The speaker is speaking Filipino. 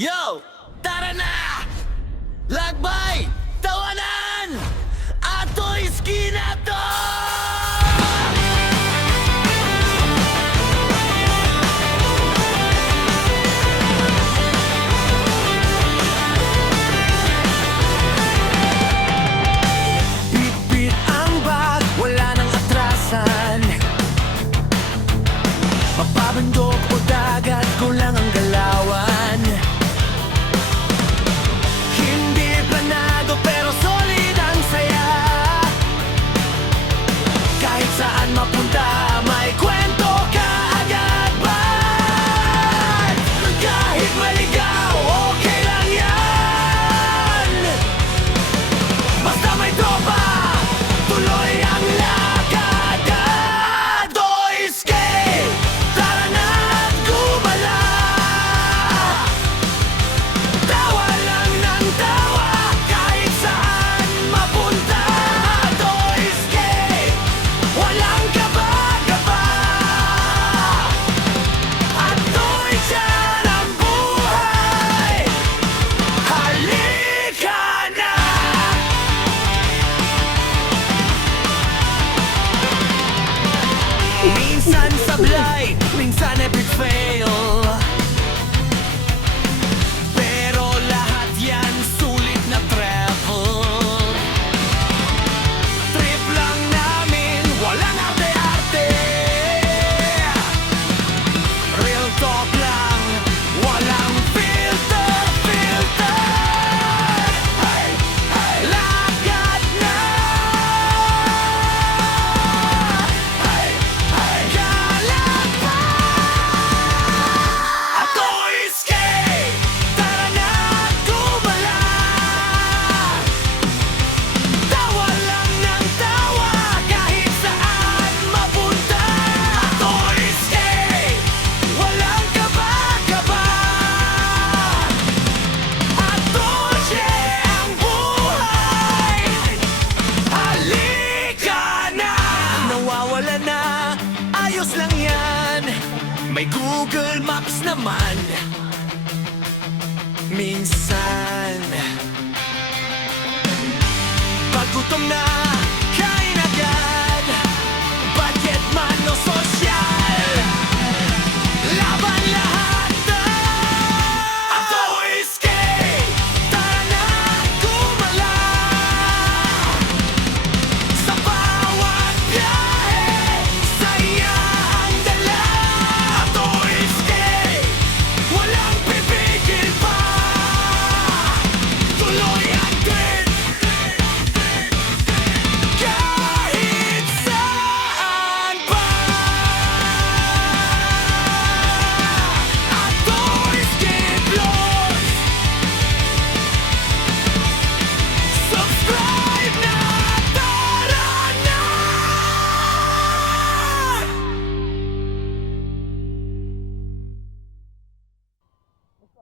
Yo! Tara na! Lagbay! Tawanan! Ato'y skina to! Bit-bit ang bag, wala nang atrasan. Mapabundok o dagat, kulang ang galawan. Hindi planado pero solid ang saya. Kahit saan mapunta, may kwento ka agad ba? Kahit maligaw, okay lang yan. Basta may tropa, tuloy ang lakad. Ato escape, tara na't gumala. Tawa lang ng tawa, kahit saan mapunta. Ato escape, walang kaba-kaba. Ato'y tiyan ang buhay. Halika na! Minsan sablay, minsan epic fail. Pero lahat yan sulit na travel. Trip lang namin, walang arte-arte. Real talk lang, walang filter. Hey, hey, lakad na! Hey, hey, galak pa! Ako escape, tara na gumala. Tawa lang ng tawa, kahit saan mapunta. Ako escape, walang kaba-kaba. Ato ang buhay. Halika na! Nawawala na, ayos lang yan. May Google Maps naman. Minsan pag gutom na,